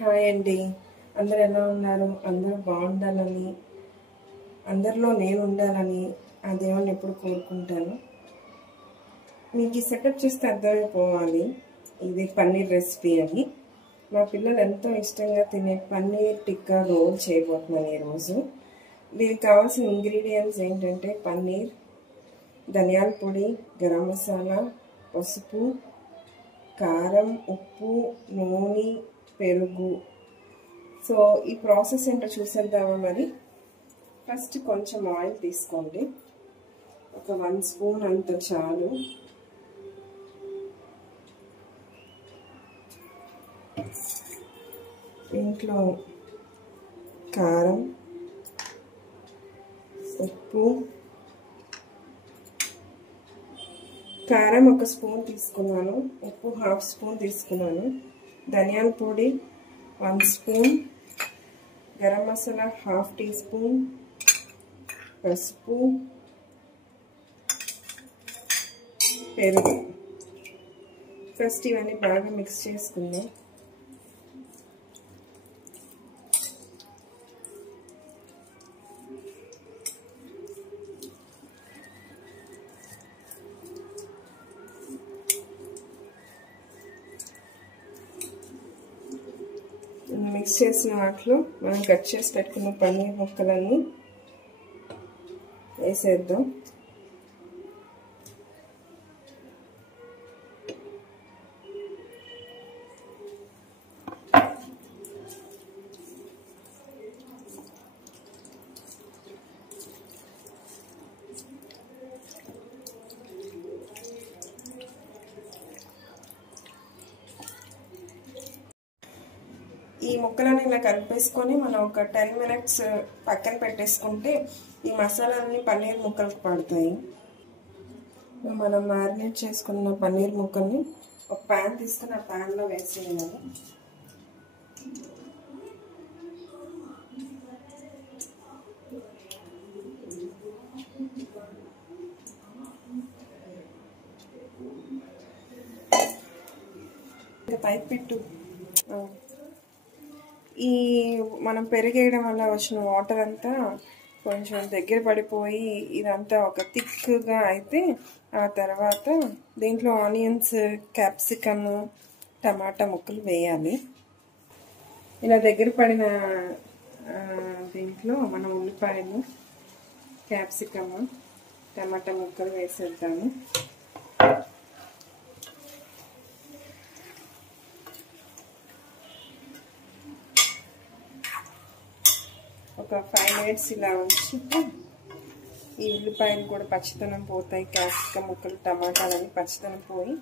Hi అండి. అందరూ ఎలా ఉన్నారు? అందరూ బాగుండాలని, అందరిలో నేను ఉండాలని ఆ దేవుని ఎప్పుడు కోరుకుంటాను. మీకు ఈ సెటప్ చేస్తే అర్థమైపోవాలి ఇది పన్నీర్ రెసిపీ అని. మా పిల్లలు ఎంతో ఇష్టంగా తినే పన్నీర్ టిక్కా రోల్ చేయబోతున్నాను ఈరోజు. దీనికి కావాల్సిన ఇంగ్రీడియంట్స్ ఏంటంటే పన్నీర్, ధనియాల పొడి, గరం మసాలా, పసుపు, కారం, ఉప్పు, నూనె, పెరుగు. సో ఈ ప్రాసెస్ ఏంటో చూసేద్దామా మరి. ఫస్ట్ కొంచెం ఆయిల్ తీసుకోండి, ఒక 1 స్పూన్ అంత చాలు. దీంట్లో కారం, ఉప్పు, కారం 1 స్పూన్ తీసుకున్నాను, ఉప్పు 1/2 స్పూన్ తీసుకున్నాను, ధనియాల పొడి 1 spoon, garam masala 1/2 tea spoon, పసుపు, పెరుగు. ఫస్ట్ ఇవన్నీ బాగా మిక్స్ చేసుకుందాం. మిక్స్ చేసిన వాటిలో మనం కట్ చేసి పెట్టుకున్న పన్నీర్ ముక్కలన్నీ వేసేద్దాం. ఈ ముక్కలను ఇలా కలిపేసుకొని మనం ఒక 10 మినిట్స్ పక్కన పెట్టేసుకుంటే ఈ మసాలాలన్నీ పన్నీర్ ముక్కలకు పడతాయి. మనం మ్యారినేట్ చేసుకున్న పన్నీర్ ముక్కల్ని ఒక ప్యాన్ తీసుకుని ఆ ప్యాన్లో వేసేయాలి. పైప్ పెట్టు. ఈ మనం పెరిగేయడం వల్ల వచ్చిన వాటర్ అంతా కొంచెం దగ్గర పడిపోయి ఇదంతా ఒక థిక్గా అయితే ఆ తర్వాత దీంట్లో ఆనియన్స్, క్యాప్సికమ్, టమాటా ముక్కలు వేయాలి. ఇలా దగ్గర పడిన దీంట్లో మనం ఉల్లిపాయలు, క్యాప్సికమ్, టమాటా ముక్కలు వేసేద్దాము. ఒక 5 మినిట్స్ ఇలా ఉంచి ఈ ఉల్లిపాయలు కూడా పచ్చితనం పోతాయి, క్యాప్సికమ్ ముక్కలు, టమాటాలని పచ్చితనం పోయి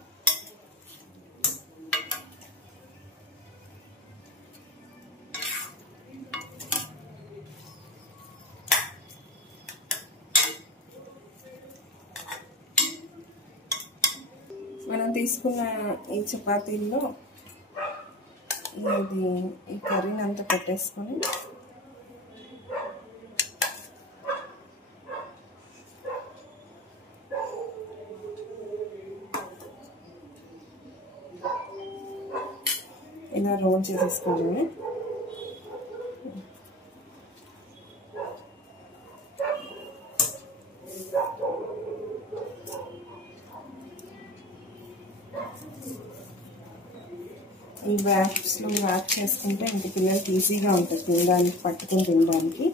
మనం తీసుకున్న ఈ చపాతీల్లో ఈ కర్రీని అంతా పెట్టేసుకొని ఇలా రోల్ చేసేసుకోవాలి. ఈ వ్యాప్స్లో వ్యాప్ చేసుకుంటే ఇంక పిల్లలకి ఈజీగా ఉంటుంది తినడానికి, పట్టుకుని తినడానికి.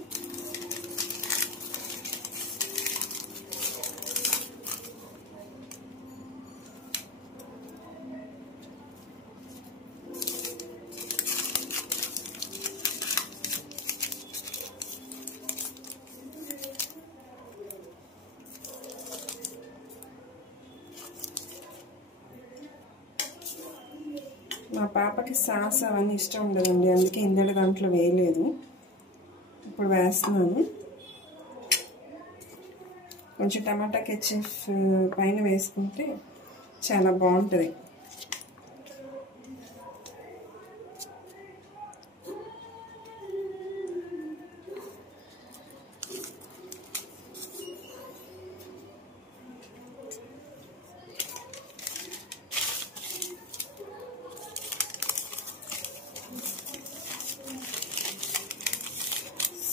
మా పాపకి సాస్ అవన్నీ ఇష్టం ఉండదండి, అందుకే ఇందులో దాంట్లో వేయలేదు. ఇప్పుడు వేస్తున్నాను. కొంచెం టమాటా కెచప్ పైన వేసుకుంటే చాలా బాగుంటుంది.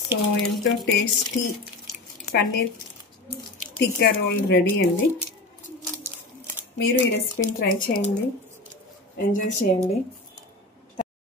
సో ఎంతో tasty paneer tikka role ready అండి. మీరు ఈ రెసిపీని ట్రై చేయండి, ఎంజాయ్ చేయండి.